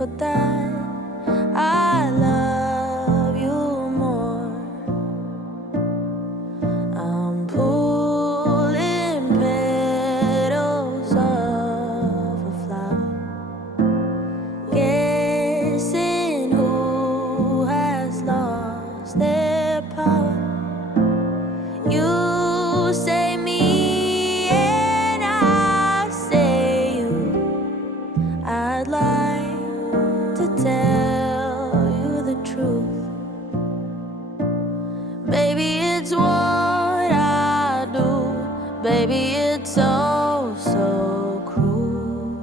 for that I love you more. I'm pulling petals of a flower, guessing who has lost their power. You say me and I say you. I'd like to tell you the truth. Baby, it's what I do. Baby, it's so, so cruel.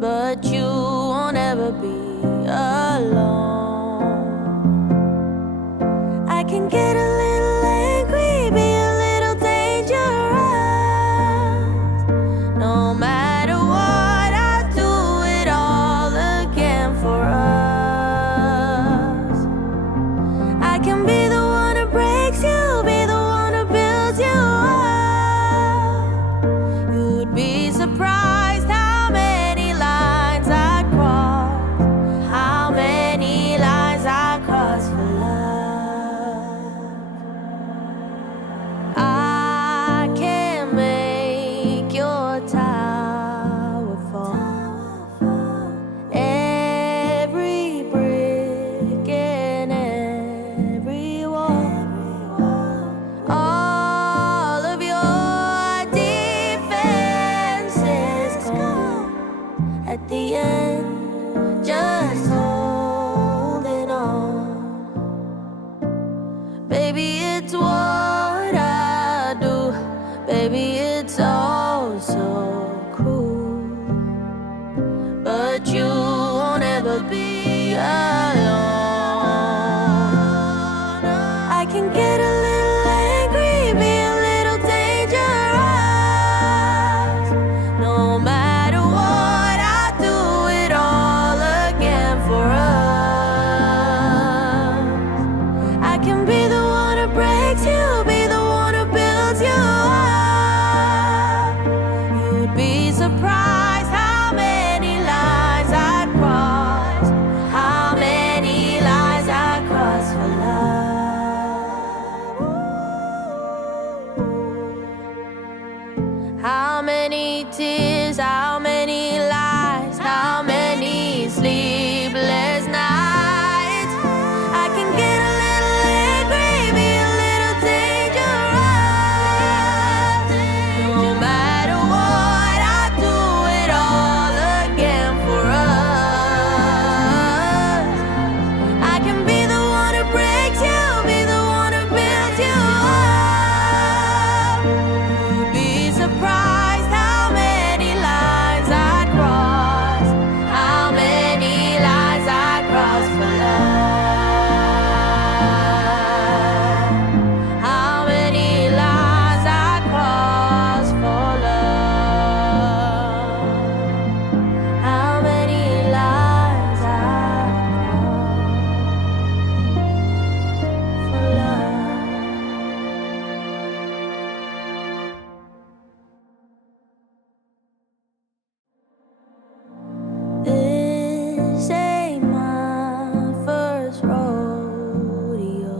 But you won't ever be alone. I can get a little angry, be a little dangerous. No matter what, I do it all again for us. I can be the one who breaks you, be the one who builds you up. You'd be surprised how many lines I cross, how many lines I cross for love. I can make your tower fall, every brick and every wall, all of your defenses gone. At the end, just holding on. Baby, it's what I do. Baby, it's all so cruel. But you won't ever be alone. I can get a little angry, be a little dangerous. No matter what, I do it all again for us. I can be the one who breaks you, be the one who builds you up. You'd be surprised how many lines I cross, how many lines I cross for love. How many tears, how many lies, how many sleepless nights. I can get a little angry, be a little dangerous. No matter what, I do it all again for us. I can be the one who breaks you, be the one who builds you up. You'd be surprised how many lines I cross, how many lines I cross for love. How many lines I cross for love. How many lines I cross for love. This ain't my first rodeo.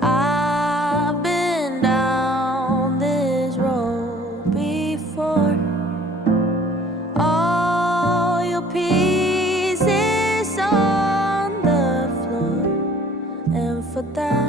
I've been down this road before. All your pieces on the floor, and for that